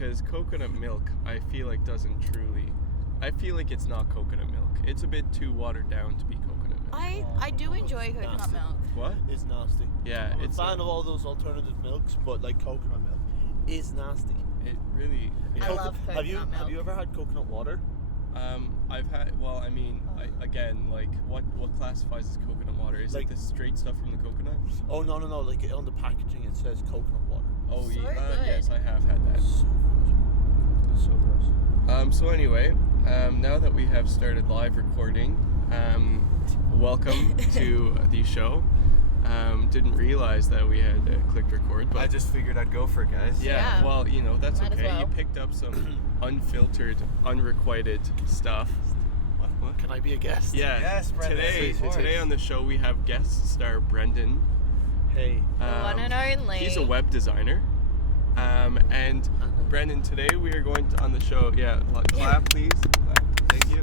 because coconut milk, I feel like I feel like it's not coconut milk. It's a bit too watered down to be coconut milk. I do enjoy coconut nasty. milk. What? It's nasty. Yeah, I'm it's a fan of all those alternative milks, but like coconut milk is nasty. It really. I love coconut Have you milk. ever had coconut water? I've had. Well, I mean, again, like what classifies as coconut water? Is Like- it the straight stuff from the coconut? Oh no! Like on the packaging it says coconut water. Oh, So yeah. good. Yes, I have had that. So gross. It's so gross. So anyway, now that we have started live recording, welcome to the show. Didn't realize that we had clicked record, but I just figured I'd go for it, guys. yeah. Well, that's Might as okay. well. You picked up some unfiltered, unrequited stuff. What? Can I be a guest? Yeah. Yes, Brendan. Today on the show we have guest star Brendan. Hey. The one and only. He's a web designer. And Brendan, today we are going to on the show. Yeah, clap please. Clap. Thank you.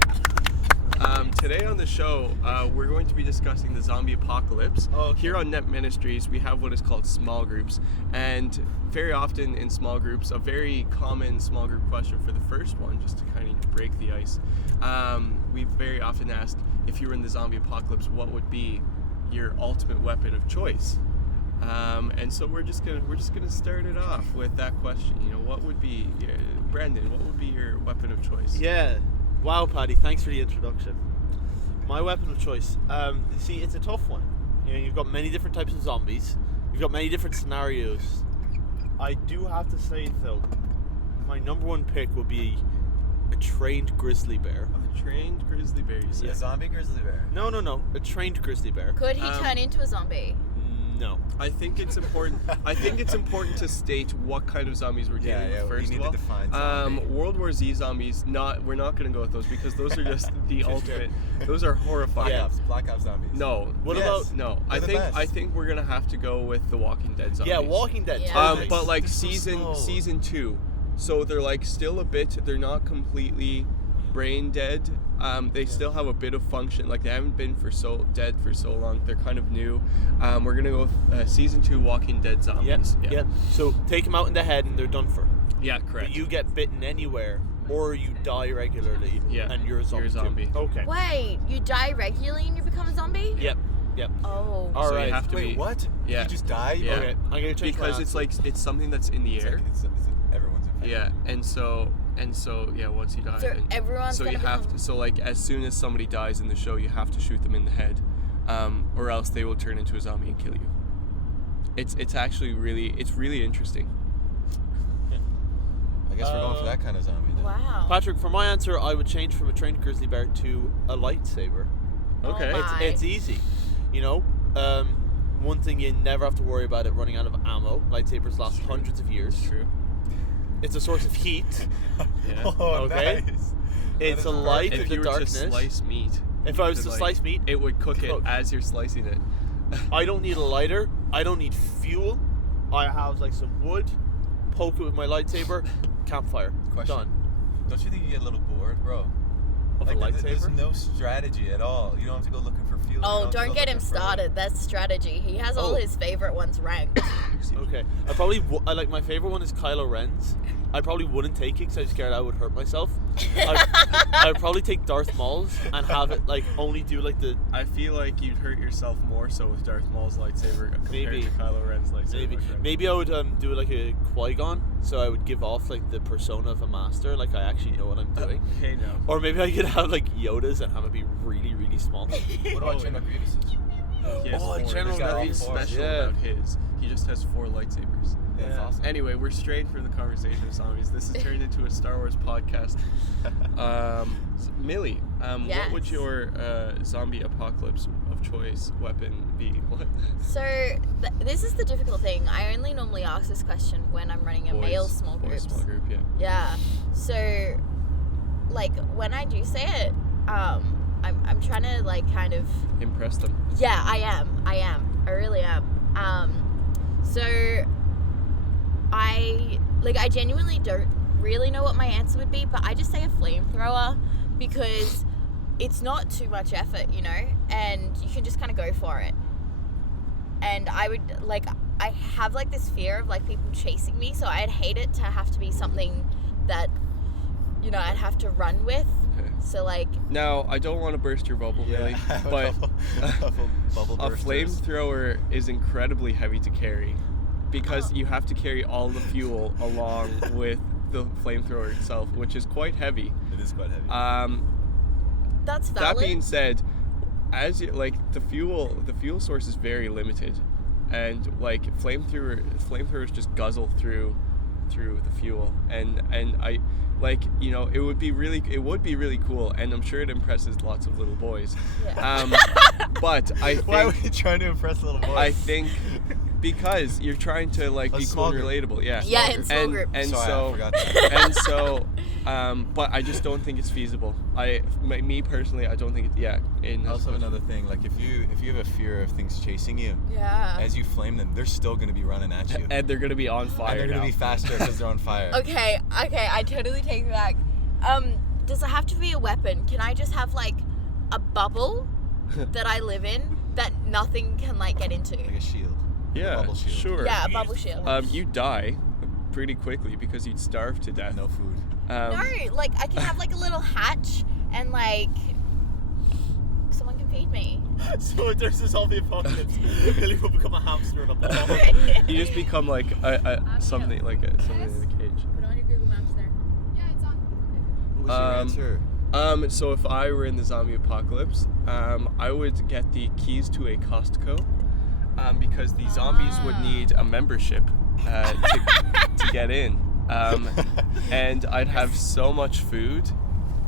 Today on the show, we're going to be discussing the zombie apocalypse. Oh, okay. Here on Net Ministries, we have what is called small groups, and very often in small groups, a very common small group question for the first one, just to kind of break the ice. We've very often asked, if you were in the zombie apocalypse, what would be your ultimate weapon of choice? And so we're just gonna start it off with that question. What would be, Brendan? What would be your weapon of choice? Yeah. Wow, Paddy. Thanks for the introduction. My weapon of choice. See, it's a tough one. You've got many different types of zombies. You've got many different scenarios. I do have to say though, my number one pick would be a trained grizzly bear. A trained grizzly bear. You said. A zombie grizzly bear. No. A trained grizzly bear. Could he turn into a zombie? No. I think it's important. I think it's important to state what kind of zombies we're dealing with first we need of all. to define zombie. World War Z zombies. We're not going to go with those because those are just the ultimate. Those are horrifying. Black Ops zombies. No. What Yes. about? No. They're the best. I think we're gonna have to go with the Walking Dead zombies. Yeah, Walking Dead. Yeah. totally. But like They're so slow. season 2, so they're like still a bit. They're not completely brain dead. They still have a bit of function. Like they haven't been dead for so long. They're kind of new. We're gonna go with season 2 Walking Dead zombies. Yeah. So take them out in the head and they're done for. Yeah, correct. But you get bitten anywhere, or you die regularly. Yeah, And you're a zombie. you're a zombie. Too. Okay. Wait, you die regularly and you become a zombie? Yep. Oh. All So right. you have to Wait, be. what? Yeah. You just die? Yeah. Okay. I'm gonna change my Because it's answer. like it's something that's in the It's air. like it's everyone's infected. Yeah, and so yeah, once you die, So then- everyone's so gonna you have become... to. So like as soon as somebody dies in the show, you have to shoot them in the head, or else they will turn into a zombie and kill you. It's actually really interesting. I guess we're going for that kind of zombie then. Wow. Patrick, for my answer, I would change from a trained grizzly bear to a lightsaber. Okay. Oh my. It's easy, One thing you never have to worry about it running out of ammo. Lightsabers last hundreds of years. It's true. It's a source of heat. Yeah. Oh, Okay. nice. It's is a light If in you the were darkness. to slice meat, If I was you to could, slice meat, it would cook it Cook. as you're slicing it. I don't need a lighter. I don't need fuel. I have like some wood. Poke it with my lightsaber. Campfire. Question. Done. Don't you think you get a little bored, bro? Of Like, a there's lightsaber. no strategy at all. You don't have to go looking for fuel. Oh, don't get him started. That's strategy. He has all Oh. his favorite ones ranked. Okay. I like my favorite one is Kylo Ren's. I probably wouldn't take it because I'm scared I would hurt myself. I'd probably take Darth Maul's and have it like only do like the I feel like you'd hurt yourself more so with Darth Maul's lightsaber compared Maybe. to Kylo Ren's lightsaber. maybe I would do like a Qui-Gon, so I would give off like the persona of a master, like I actually know what I'm doing. Hey now. Or maybe I could have like Yoda's and have it be really really small. What about General Grievous's? He has Oh, four. General There's nothing Grievous. special Yeah. about his. He just has 4 lightsabers. That's Yeah. awesome. Anyway, we're straying from the conversation of zombies. This has turned into a Star Wars podcast. Millie, what Yes. would your zombie apocalypse of choice weapon be? What? So this is the difficult thing. I only normally ask this question when I'm running a male small group. Boys small group, yeah. Yeah. So, like, when I do say it, I'm trying to, like, kind of... Impress them. Yeah, I am. I really am. So, I genuinely don't really know what my answer would be, but I just say a flamethrower because it's not too much effort, and you can just kind of go for it. And I would, I have like this fear of like people chasing me, so I'd hate it to have to be something that, you know, I'd have to run with. Okay. So like, Now, I don't want to burst your bubble, really, but bubble a bursters. flamethrower is incredibly heavy to carry because you have to carry all the fuel along with the flamethrower itself, which is quite heavy. It is quite heavy. that's valid. That being said, as you, like the fuel source is very limited, and like flamethrowers just guzzle through the fuel, and I like, you know, it would be really cool, and I'm sure it impresses lots of little boys. Yeah. But I think, Why were you trying to impress little boys? I think because you're trying to like A be small cool and group. relatable, yeah. Yeah, in small groups. And Sorry, I so forgot that. and so, but I just don't think it's feasible. Me personally, I don't think it. Yeah. Also, another thing, like if you have a fear of things chasing you, Yeah. as you flame them, they're still gonna be running at you, And they're gonna be on and fire. they're gonna now. be faster because they're on fire. Okay, I totally take it back. Does it have to be a weapon? Can I just have like a bubble that I live in that nothing can like get into? Like a shield. Yeah, bubble shield. sure. Yeah, a bubble shield. You die pretty quickly because you'd starve to death. No food. No, like I can have like a little hatch and like someone can feed me. So if there's a zombie apocalypse, Billy will become a hamster in a ball. You just become like something like something in a cage. Put on your Google Maps there. Yeah, it's on. What was your answer? So if I were in the zombie apocalypse, I would get the keys to a Costco, because the zombies would need a membership to get in, and I'd have so much food,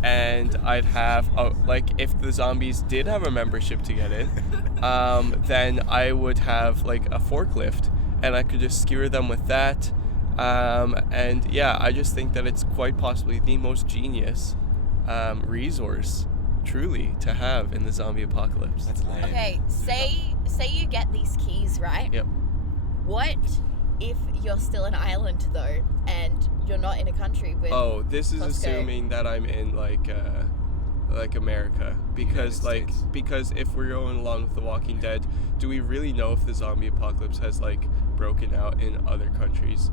and I'd have like if the zombies did have a membership to get in, then I would have like a forklift, and I could just skewer them with that, and yeah, I just think that it's quite possibly the most genius resource truly to have in the zombie apocalypse. That's lame. Okay, say you get these keys, right? Yep. What if you're still an island though, and you're not in a country with? Oh, this is Costco? assuming that I'm in like America, because United like States. because if we're going along with The Walking Dead, do we really know if the zombie apocalypse has like broken out in other countries?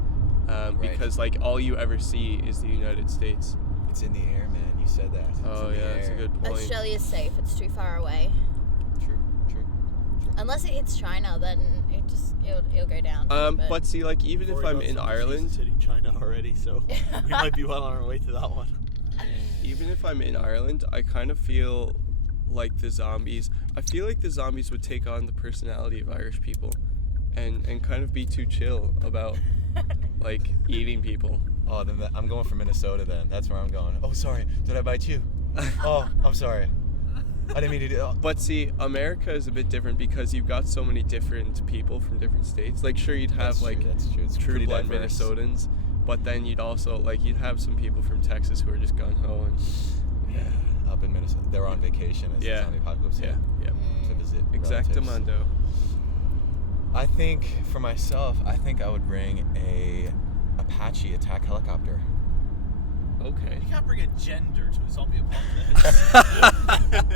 Because like all you ever see is the United States. It's in the air, man. You said that. It's Oh in the yeah, that's a air. good point. Australia's safe. It's too far away. True. Unless it hits China, then it'll go down. But see, like even if I'm in Ireland, hitting China already, so we might be well on our way to that one. even if I'm in Ireland, I kind of feel like the zombies. I feel like the zombies would take on the personality of Irish people, and kind of be too chill about like eating people. Oh, then I'm going for Minnesota then. That's where I'm going. Oh, sorry. Did I bite you? Oh, I'm sorry. I didn't mean to do that. But see, America is a bit different because you've got so many different people from different states. Like, sure, you'd have That's true. It's true pretty blood diverse. Minnesotans, but then you'd also you'd have some people from Texas who are just gung ho and Yeah, up in Minnesota. They're on vacation as Yeah. the zombie apocalypse hit yeah. to visit relatives. Exactamundo. I think for myself, I would bring a Apache attack helicopter. Okay. You can't bring a gender to a zombie apocalypse.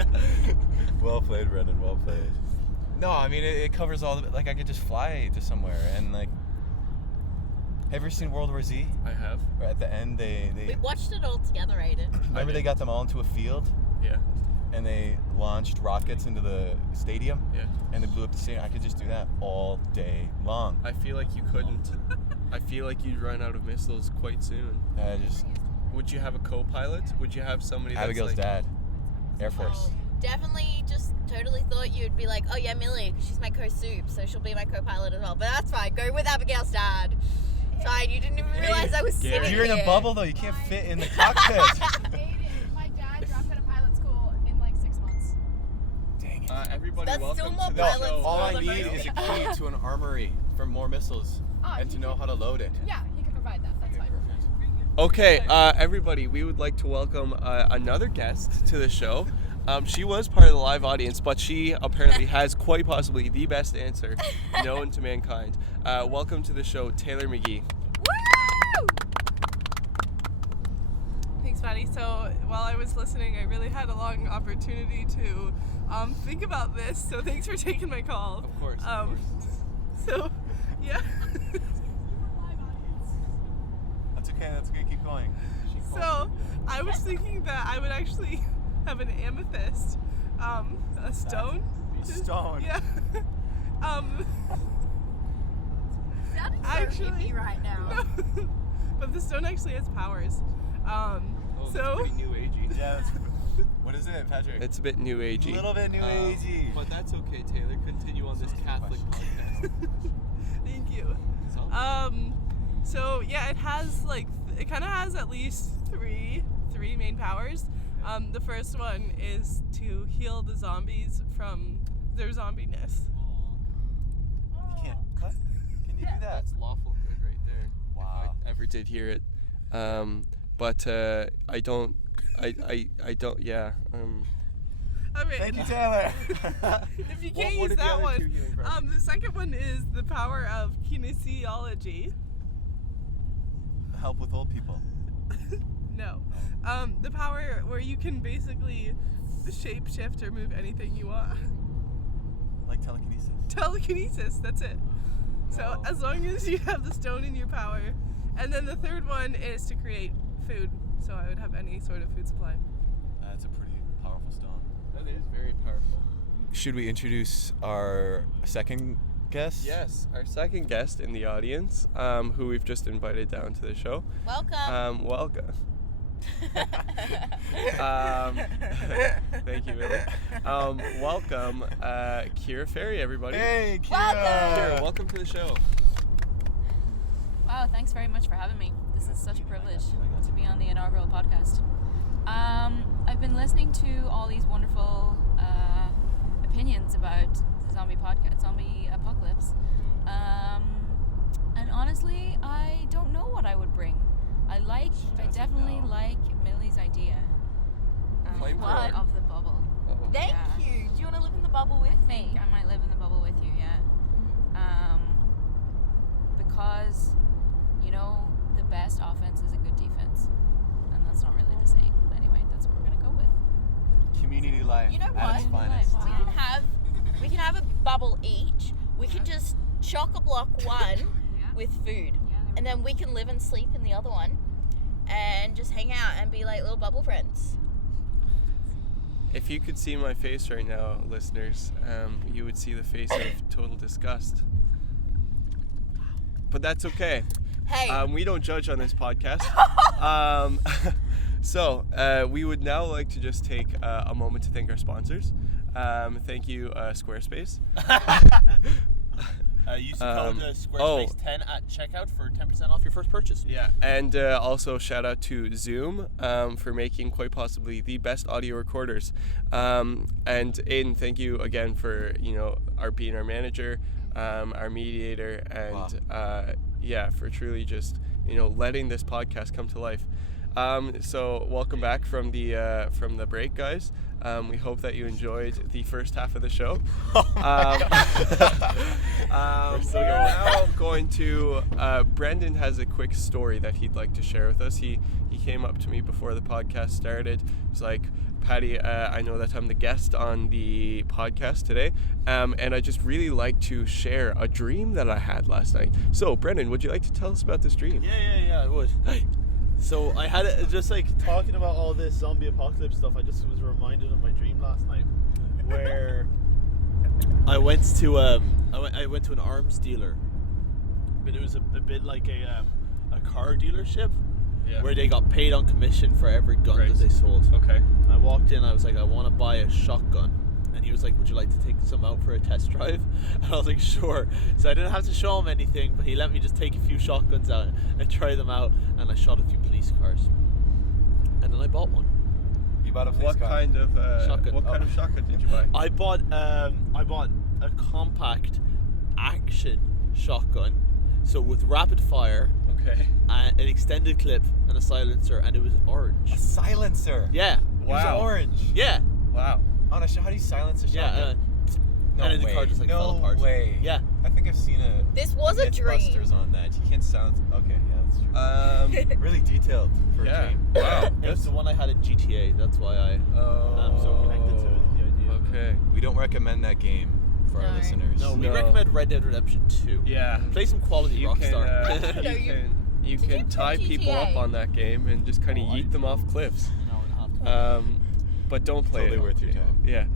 Well played, Brendan. Well played. No, I mean it covers all the I could just fly to somewhere and like. Have you ever seen World War Z? I have. Where at the end they we watched it all together, Aiden. remember they got them all into a field Yeah. and they launched rockets into the stadium Yeah. and they blew up the stadium. I could just do that all day long. I feel like you couldn't. I feel like you'd run out of missiles quite soon. I just Would you have a co-pilot? Would you have somebody that's Abigail's like, dad, Air Force. Definitely just totally thought you'd be like, oh yeah, Millie, 'cause she's my co-soup, so she'll be my co-pilot as well. But that's fine. Go with Abigail's dad. Fine, you didn't even realize I was Gary. sitting You're in here. a bubble though. You can't fit in the cockpit. Aiden, my dad dropped out of pilot school in like 6 months. Dang it. Everybody, That's welcome still more to the pilots show. All I than need most is a people. key to an armory for more missiles Oh, and to know how to load it. Yeah, he can provide that. That's fine. Okay, everybody, we would like to welcome another guest to the show. She was part of the live audience, but she apparently has quite possibly the best answer known to mankind. Welcome to the show, Taylor McGee. Woo! Thanks, Maddie. So while I was listening, I really had a long opportunity to think about this. So thanks for taking my call. Of course. So Yeah. That's okay. Keep going. So I was thinking that I would actually have an amethyst, a stone. Stone. Yeah. Sounding so Actually- hippie right now. But the stone actually has powers. That's So pretty new agey. Yeah. What is it, Patrick? It's a bit new a agey. little bit new agey. But that's okay, Taylor. Continue on this Catholic podcast. thank you. So yeah, it has it kind of has at least three main powers. The first one is to heal the zombies from their zombiness. You can't. What? Can you do that? That's lawful good right there. Wow. If I ever did hear it. But I don't. Yeah. Okay, Thank you, Taylor. if you can't what use are the that other two one, healing powers? the second one is the power of kinesiology. Help with old people. No. The power where you can basically shape shift or move anything you want. Like telekinesis. Telekinesis, that's it. So Wow. as long as you have the stone in your power. And then the third one is to create food. So I would have any sort of food supply. That's a pretty powerful stone. That is very powerful. Should we introduce our second guest? Yes, our second guest in the audience, who we've just invited down to the show. Welcome. Welcome. Thank you, Billy. Welcome, Kira Ferry, everybody. Hey, Kira. Welcome. Kira, welcome to the show. Wow, thanks very much for having me. This is such a privilege to be on the inaugural podcast. I've been listening to all these wonderful opinions about the zombie apocalypse. And honestly, I don't know what I would bring. I definitely like Millie's idea. Flamethrower. Of the bubble. Thank Yeah. you. Do you want to live in the bubble with I me? think I might live in the bubble with you, yeah. Because, the best offense is a good defense. And that's not really the same. But anyway, that's what we're going to go with. Community life You know at what? its Community finest. life. We can have a bubble each. We can just chock-a-block one with food. And then we can live and sleep in the other one and just hang out and be like little bubble friends. If you could see my face right now, listeners, you would see the face of total disgust. But that's okay. Hey, We don't judge on this podcast. So we would now like to just take a moment to thank our sponsors. Thank you, Squarespace. Use the code Squarespace 10 at checkout for 10% off your first purchase. Yeah, and also shout out to Zoom for making quite possibly the best audio recorders. And Aiden, thank you again for being our manager, our mediator, and for truly just letting this podcast come to life. So welcome back from the break, guys. We hope that you enjoyed the first half of the show. We're now going to. Brendan has a quick story that he'd like to share with us. He came up to me before the podcast started. He was like, Patty, I know that I'm the guest on the podcast today, and I just really like to share a dream that I had last night. So, Brendan, would you like to tell us about this dream? Yeah, I would. So I had it just talking about all this zombie apocalypse stuff. I just was reminded of my dream last night, where I went to I went to an arms dealer, but it was a bit like a car dealership, where they got paid on commission for every gun Right. that they sold. Okay. And I walked in. I was like, I want to buy a shotgun. And he was like, would you like to take some out for a test drive? And I was like, sure. So I didn't have to show him anything, but he let me just take a few shotguns out and try them out. And I shot a few police cars. And then I bought one. You bought a police What car. kind of Shotgun. what kind of shotgun did you buy? I bought a compact action shotgun. So with rapid fire, Okay. an extended clip, and a silencer, and it was orange. A silencer. Yeah. It was Wow. orange. Yeah. Wow. On a how do you silence a Yeah. shotgun? No and then way. the car just no fell apart. way. Yeah. I think I've seen this was a dream. Mythbusters on that. You can't silence. Okay, yeah, that's true. Really detailed for Yeah. a dream. Wow. It was the one I had in GTA. That's why I'm so connected to it. The idea. Okay. We don't recommend that game for our No. listeners. No, we No. recommend Red Dead Redemption 2. Yeah. Play some quality You Rockstar. can, No, you Did you can play tie people GTA? up on that game and just kind of Oh, I yeet them off cliffs. But don't play Totally it. worth your time. Yeah.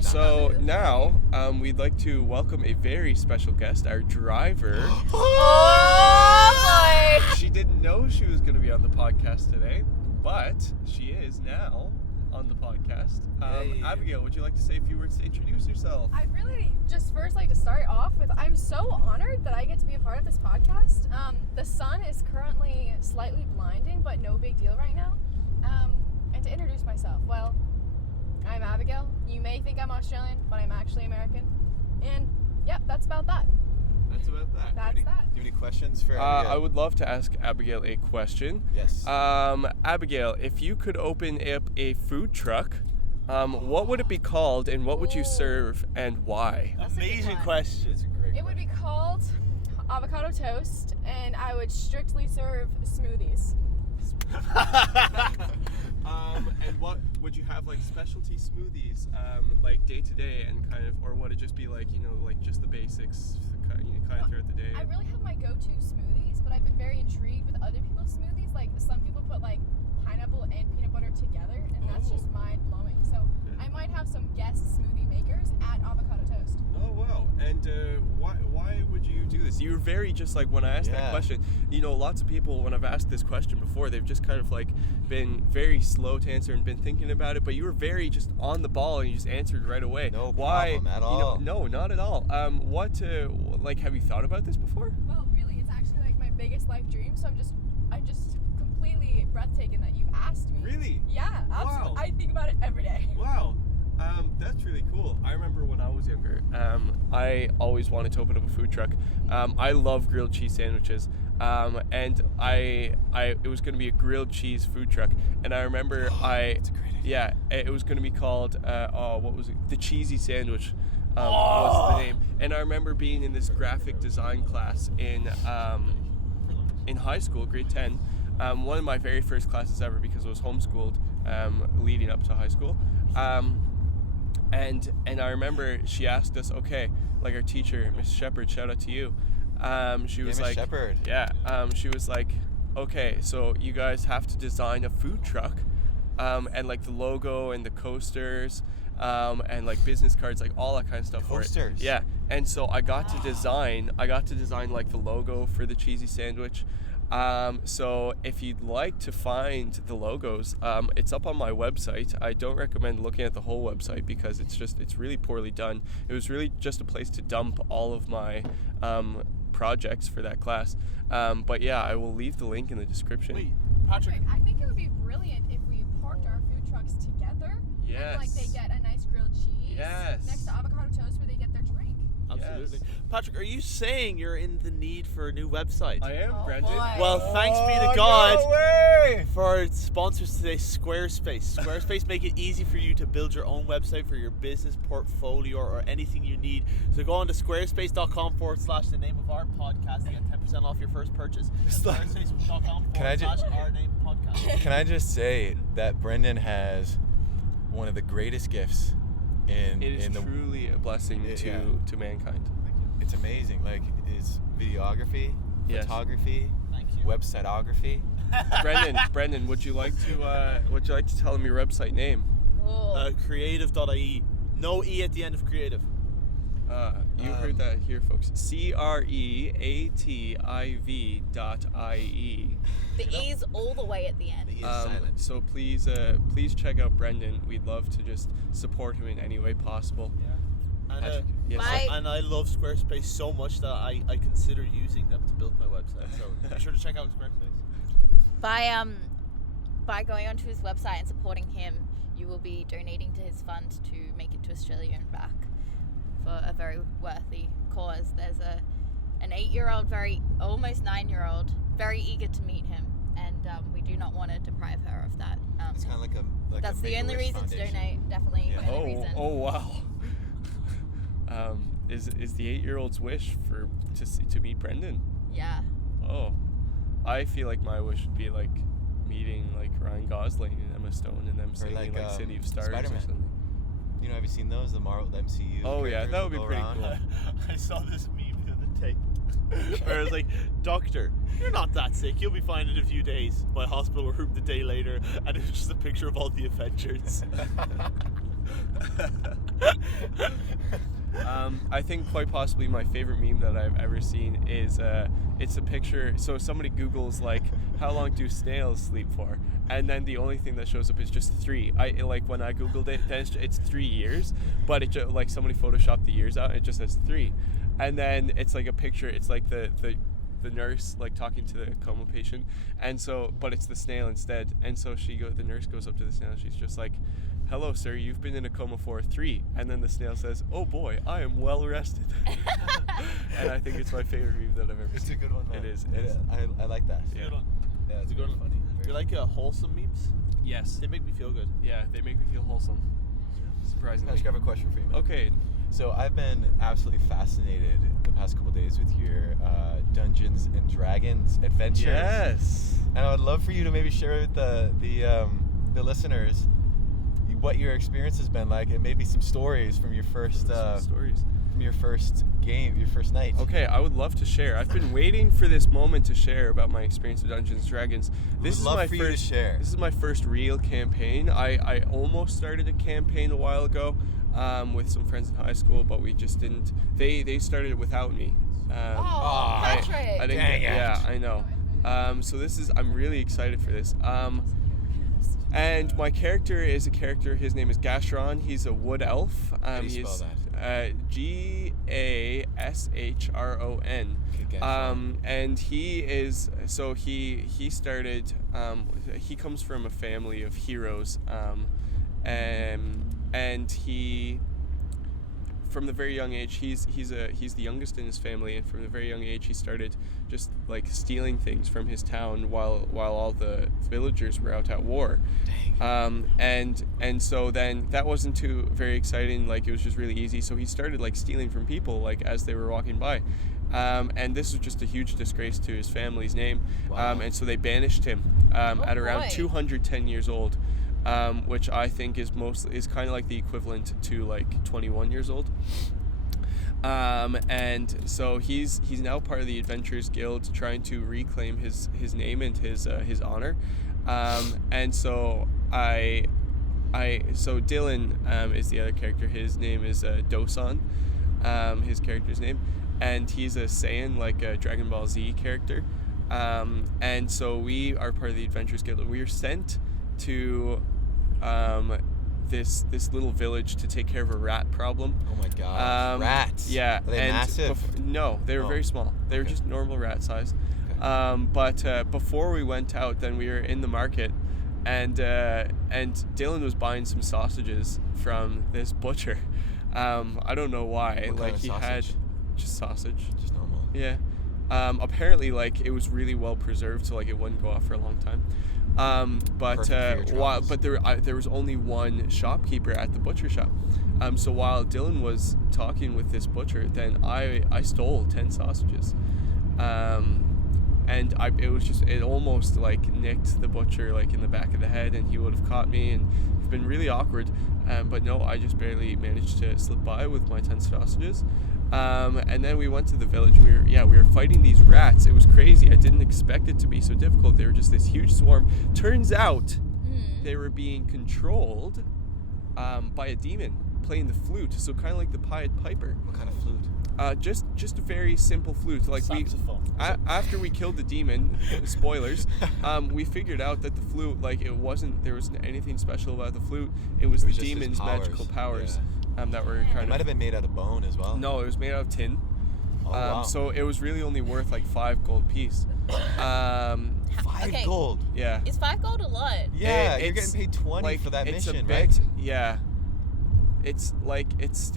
So now we'd like to welcome a very special guest, our driver. Oh boy! She didn't know she was going to be on the podcast today, but she is now on the podcast. Hey. Abigail, would you like to say a few words to introduce yourself? I'd really just first like to start off with I'm so honored that I get to be a part of this podcast. The sun is currently slightly blinding, but no big deal right now. And to introduce myself, well, I'm Abigail. You may think I'm Australian, but I'm actually American. And yep, that's about that. That's about that. That's that. Do you have any questions for Abigail? I would love to ask Abigail a question. Yes. Abigail, if you could open up a food truck, what would it be called and what would you serve and why? That's a good Amazing one. question. It's a great It would be called avocado toast, and I would strictly serve smoothies. And what would you have, like specialty smoothies, like day to day, and kind of, or would it just be like, you know, like just the basics, kind of throughout the day? I really have my go-to smoothies, but I've been very intrigued with other people's smoothies. Like some people put like pineapple and peanut butter together, and that's just mind-blowing. So I might have some guest smoothie makers at avocado toast. Oh wow! And why would you do this? You were very just like when I asked that Yeah. question. You know, lots of people when I've asked this question before, they've just kind of like been very slow to answer and been thinking about it. But you were very just on the ball and you just answered right away. No why? problem at You know, all. no, not at all. What? Like, have you thought about this before? Well, really, it's actually like my biggest life dream. So I'm just completely breathtaking that you asked me. Really? Yeah, absolutely. Wow. I think about it every day. Wow. That's really cool. I remember when I was younger, I always wanted to open up a food truck. I love grilled cheese sandwiches. And it was going to be a grilled cheese food truck. And I remember That's a great idea. yeah, it was going to be called, what was it? The Cheesy Sandwich was the name. And I remember being in this graphic design class in high school, grade 10. One of my very first classes ever because I was homeschooled leading up to high school. And I remember she asked us, okay, like our teacher, Miss Shepherd, shout out to you. She was Miss like, Shepherd. yeah, she was like, okay, so you guys have to design a food truck, and like the logo and the coasters, and like business cards, like all that kind of stuff for it. Coasters? Yeah, and so I got to design like the logo for the cheesy sandwich. So if you'd like to find the logos, it's up on my website. I don't recommend looking at the whole website because it's really poorly done. It was really just a place to dump all of my projects for that class. But yeah, I will leave the link in the description. Wait, Patrick. I think it would be brilliant if we parked our food trucks together. And like they Yes. get a nice grilled cheese Yes. next to avocado toast where they get their drink. Absolutely. Yes. Patrick, are you saying you're in the need for a new website? I am, Oh, Brendan. boy. Well, thanks be to Oh, God no way! for our sponsors today, Squarespace. Squarespace make it easy for you to build your own website for your business, portfolio, or anything you need. So go on to squarespace.com/the name of our podcast to get 10% off your first purchase. Can I just- Squarespace.com/our name podcast. Can I just say that Brendan has one of the greatest gifts It is in the truly a blessing Yeah. to mankind. It's amazing. Like his videography, Yes. photography, Thank you. websiteography. Brendan, would you like to tell him your website name? Cool. Creative.ie. No E at the end of creative. You heard that here, folks. creativ.ie. The E's all the way at the end. He is silent. So please check out Brendan. We'd love to just support him in any way possible. And, Patrick, yes. Bye. and I love Squarespace so much that I consider using them to build my website. So be sure to check out Squarespace. By going onto his website and supporting him, you will be donating to his fund to make it to Australia and back for a very worthy cause. There's an 8-year-old, almost 9-year-old, very eager to meet him, and we do not want to deprive her of that. It's kind of like a That's the only Make-A-Wish reason to Foundation. donate. Definitely Yeah. the only reason. Oh wow. Is the 8-year-old's wish to meet Brendan? Yeah. Oh, I feel like my wish would be like meeting like Ryan Gosling and Emma Stone and them singing like City of Stars Spider-Man. or something. You know, have you seen those? The Marvel MCU. Oh yeah, characters that would be go pretty around? cool. I saw this meme the other day. Where it was like, Doctor, you're not that sick. You'll be fine in a few days. My hospital room the day later, and it was just a picture of all the Avengers. I think quite possibly my favorite meme that I've ever seen is it's a picture. So somebody Googles like, how long do snails sleep for? And then the only thing that shows up is just 3. When I Googled it, then it's 3 years, but it like somebody photoshopped the years out and it just says 3. And then it's like a picture. It's like the nurse like talking to the coma patient, and so but it's the snail instead. And so the nurse goes up to the snail and she's just like, "Hello, sir. You've been in a coma for 3." And then the snail says, "Oh boy, I am well rested." And I think it's my favorite meme that I've ever It's seen. a good one, man. It is. I like that. Yeah. Good one. Yeah, It's a good one. funny. You like wholesome memes? Yes. They make me feel good. Yeah, they make me feel wholesome. Surprisingly. I just have a question for you, man. Okay. So I've been absolutely fascinated the past couple days with your Dungeons and Dragons adventures. Yes. And I would love for you to maybe share with the listeners what your experience has been like, and maybe some stories from your first stories. from your first game, your first night. Okay, I would love to share. I've been waiting for this moment to share about my experience with Dungeons and Dragons. This is love my for you to first share. This is my first real campaign. I almost started a campaign a while ago with some friends in high school, but we just didn't. They started it without me. Patrick. I didn't Dang get, it. Yeah, I know. So I'm really excited for this. And my character is a character. His name is Gashron. He's a wood elf. How do you spell that? Gashron. Okay, Gashron. And he is he started. He comes from a family of heroes. And he, from the very young age, he's the youngest in his family, and from the very young age he started just like stealing things from his town while all the villagers were out at war. Dang. And so then that wasn't too very exciting. Like, it was just really easy. So he started like stealing from people like as they were walking by. And this was just a huge disgrace to his family's name. Wow. And so they banished him at around boy. 210 years old. Which I think is kind of like the equivalent to like 21 years old. And so he's now part of the Adventurers Guild, trying to reclaim his name and his honor. And so so Dylan is the other character. His name is Dosan, his character's name, and he's a Saiyan, like a Dragon Ball Z character. And so we are part of the Adventurers Guild. We are sent to this little village to take care of a rat problem. Oh my gosh. Rats. Yeah. Are they and massive? No, they were Oh. very small. They were Okay. just normal rat size. Okay. But before we went out, then we were in the market, and Dylan was buying some sausages from this butcher. I don't know why. What kind like of he sausage? had just sausage. Just normal. Yeah. Apparently, like, it was really well preserved, so like it wouldn't go off for a long time. But Perfect for your travels. there was only one shopkeeper at the butcher shop. So while Dylan was talking with this butcher, then I stole 10 sausages. And it almost like nicked the butcher like in the back of the head, and he would have caught me, and it's been really awkward. But no, I just barely managed to slip by with my 10 sausages. And then we went to the village. We were fighting these rats. It was crazy. I didn't expect it to be so difficult. They were just this huge swarm. Turns out they were being controlled by a demon playing the flute. So kind of like the Pied Piper. What kind of flute? Just a very simple flute. Like Saxophone. after we killed the demon, spoilers, we figured out that the flute, like, there wasn't anything special about the flute. It was the just his demon's powers. magical powers. Yeah. That were It kind might of. have been made out of bone as well. No, it was made out of tin. Oh, wow. So it was really only worth like 5 gold piece. 5 Okay. gold. Yeah. Is 5 gold a lot? Yeah, you're it's getting paid 20 like, for that it's mission, a bit, right? Yeah. It's like it's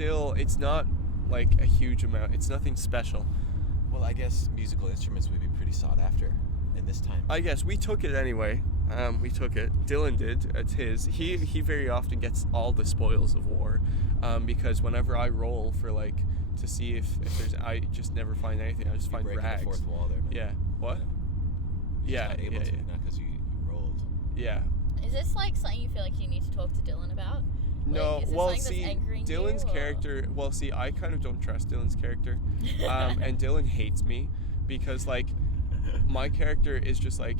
not like a huge amount. It's nothing special. Well, I guess musical instruments would be pretty sought after in this time. I guess we took it anyway. We took it. Dylan did. It's his. He very often gets all the spoils of war, because whenever I roll for like to see if there's, I just never find anything. I just find Breaking rags. the fourth wall there. Man. Yeah. What? You're Yeah. not able Yeah. to, not because you rolled. Yeah. Is this like something you feel like you need to talk to Dylan about? No, is this well, something that's see, angering Dylan's you, or- character. Well, see, I kind of don't trust Dylan's character, and Dylan hates me because like my character is just like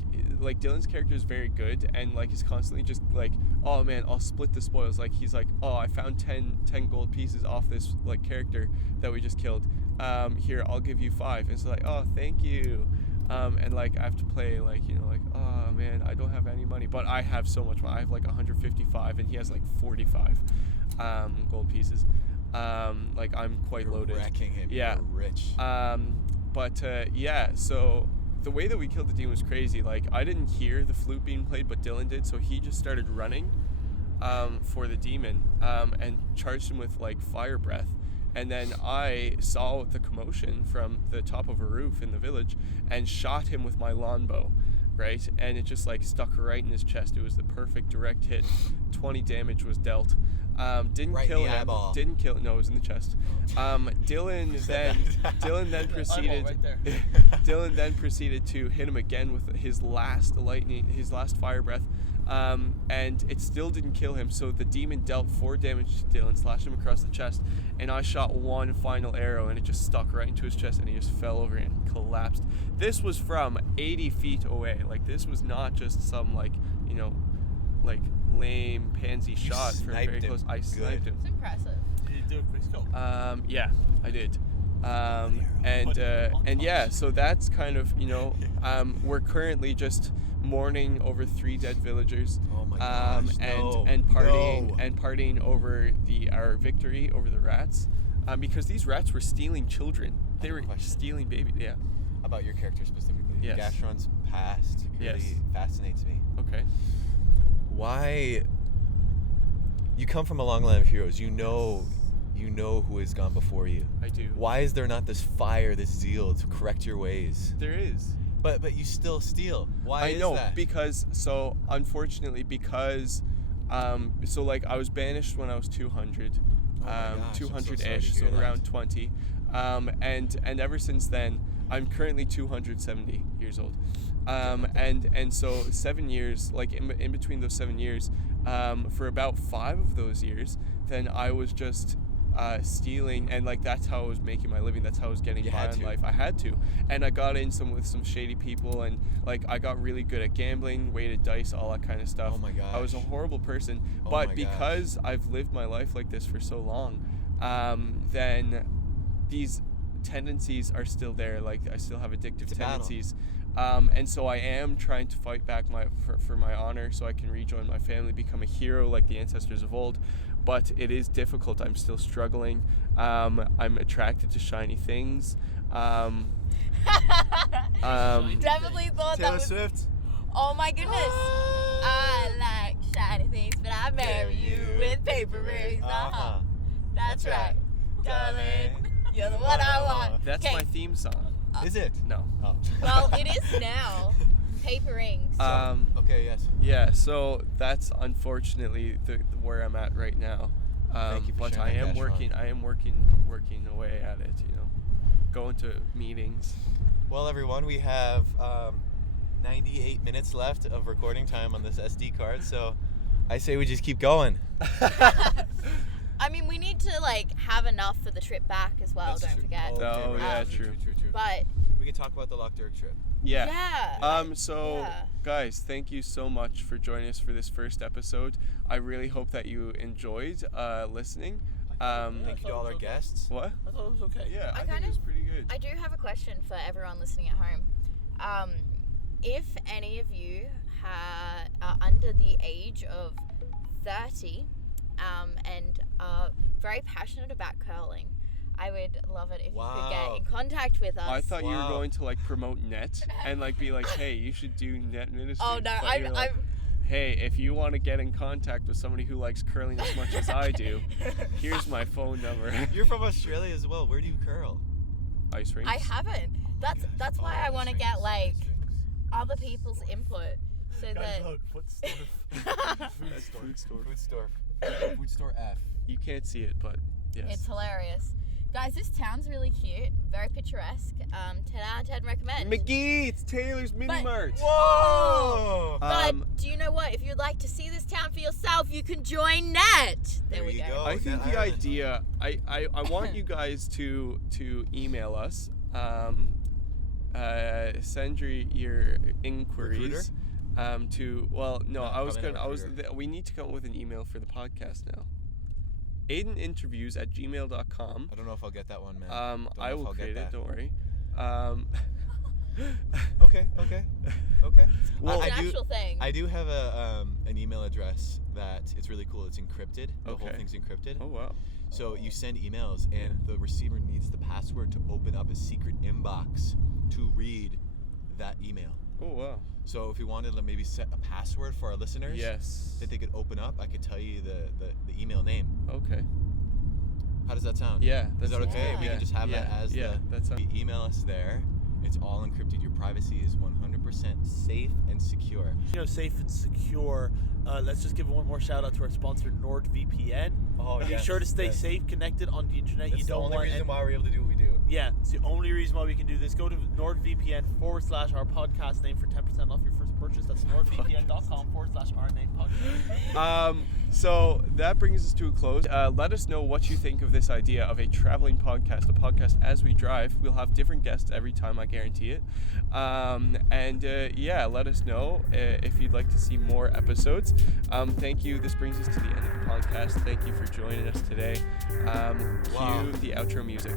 Dylan's character is very good and like he's constantly just like, oh man, I'll split the spoils. Like he's like, oh, I found 10 gold pieces off this like character that we just killed. Here, I'll give you 5. And it's like, oh, thank you. And like I have to play like, you know, like, oh man, I don't have any money, but I have so much money. I have like 155 and he has like 45 gold pieces. Like I'm quite You're loaded. wrecking him. Yeah. You're rich. But yeah, so the way that we killed the demon was crazy. Like I didn't hear the flute being played, but Dylan did, so he just started running for the demon and charged him with like fire breath. And then I saw the commotion from the top of a roof in the village and shot him with my longbow, right? And it just like stuck right in his chest. It was the perfect direct hit. 20 damage was dealt. Didn't Right in kill the him. eyeball. Didn't kill. No, it was in the chest. Dylan then proceeded. Right there. Dylan then proceeded to hit him again with his last fire breath, and it still didn't kill him. So the demon dealt 4 damage to Dylan, slashed him across the chest, and I shot one final arrow, and it just stuck right into his chest, and he just fell over and collapsed. This was from 80 feet away. Like this was not just some like, you know, like lame pansy shot from sniped very him. close. I sniped him. It's impressive. Did you do a quick scope? Yeah, I did. And yeah, so that's kind of, you know, we're currently just mourning over 3 dead villagers. Oh my gosh, and partying over our victory over the rats, because these rats were stealing children. They were stealing babies. Yeah. About your character specifically. Yes. Gastron's past really Yes. fascinates me. Okay. Why? You come from a long line of heroes. You know who has gone before you. I do. Why is there not this fire, this zeal to correct your ways? There is. But you still steal. Why is I know that? because unfortunately so like I was banished when I was 200, Oh my gosh, I'm so sorry to 200-ish, so hear that. around 20, and ever since then I'm currently 270 years old, and so 7 years, like in between those 7 years, for about 5 of those years, then I was just stealing, and like that's how I was making my living. That's how I was getting You by had in to. life. I had to, and I got in with some shady people, and like I got really good at gambling, weighted dice, all that kind of stuff. Oh my gosh. I was a horrible person, Oh but my because I've lived my life like this for so long, then these tendencies are still there. Like I still have addictive It's a battle. tendencies. And so I am trying to fight back for my honor, so I can rejoin my family, become a hero like the ancestors of old. But it is difficult. I'm still struggling. I'm attracted to shiny things. Definitely thought that Taylor was. Swift. Oh my goodness. I like shiny things, but I marry you with paper rings. Uh-huh. That's That's right, right. darling. You're the one I want. That's Okay. my theme song. Is it? No. Oh. Well, it is now. Paper rings. Okay, yes. Yeah, so that's unfortunately where I'm at right now. Thank you for but I sharing am that, working. Gastron. I am working away at it. You know, going to meetings. Well, everyone, we have 98 minutes left of recording time on this SD card, so I say we just keep going. I mean, we need to like have enough for the trip back as well. That's don't true. forget. Oh, right. yeah, true. But We can talk about the Loch Derg trip. Yeah. So Yeah. guys, thank you so much for joining us for this first episode. I really hope that you enjoyed listening. Thank you to all our guests. What? I thought it was okay. Yeah, I I think kind it was of- pretty good. I do have a question for everyone listening at home. If any of you are under the age of 30 and are very passionate about curling, I would love it if you could get Wow. in contact with us. I thought you were Wow. going to like promote net and like be like, hey, you should do net ministry. Oh no, But you're like, I'm hey, if you want to get in contact with somebody who likes curling as much as I do, here's my phone number. You're from Australia as well. Where do you curl? Ice rinks. I haven't. That's why I want to get like other people's input so Guys, that look, foot stuff. That's food store. Food store. Food store F. You can't see it, but yes. it's hilarious. Guys, this town's really cute, very picturesque. 10 out of 10 recommend. McGee, it's Taylor's Mini But- Mart. Whoa! But Um, do you know know what? If you'd like to see this town for yourself, you can join Net. There we you go. I think the idea, I want you guys to email us, send your inquiries to, well, no, we need to come up with an email for the podcast now. aideninterviews@gmail.com. I don't know if I'll get that one, man. I will create it, don't worry. Okay. Well, It's an actual thing. I do have an email address that it's really cool. It's encrypted. The whole thing's encrypted. Oh, wow. So you send emails, and the receiver needs the password to open up a secret inbox to read that email. Oh, wow. So if we wanted to maybe set a password for our listeners Yes. that they could open up, I could tell you the email name. Okay. How does that sound? Yeah. Is that okay? Yeah. We can just have that as that's you email us there. It's all encrypted. Your privacy is 100% safe and secure. You know, safe and secure. Let's just give one more shout out to our sponsor, NordVPN. Oh, Be sure to stay safe, connected on the internet. That's you don't the only want reason why we're able to do what we do. Yeah, it's the only reason why we can do this. Go to NordVPN/our podcast name for 10% off your first purchase. That's nordvpn.com/our name podcast. So that brings us to a close. Let us know what you think of this idea of a traveling podcast, a podcast as we drive. We'll have different guests every time, I guarantee it. Let us know if you'd like to see more episodes. Thank you. This brings us to the end of the podcast. Thank you for joining us today. Cue the outro music.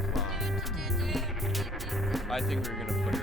I think we're going to put it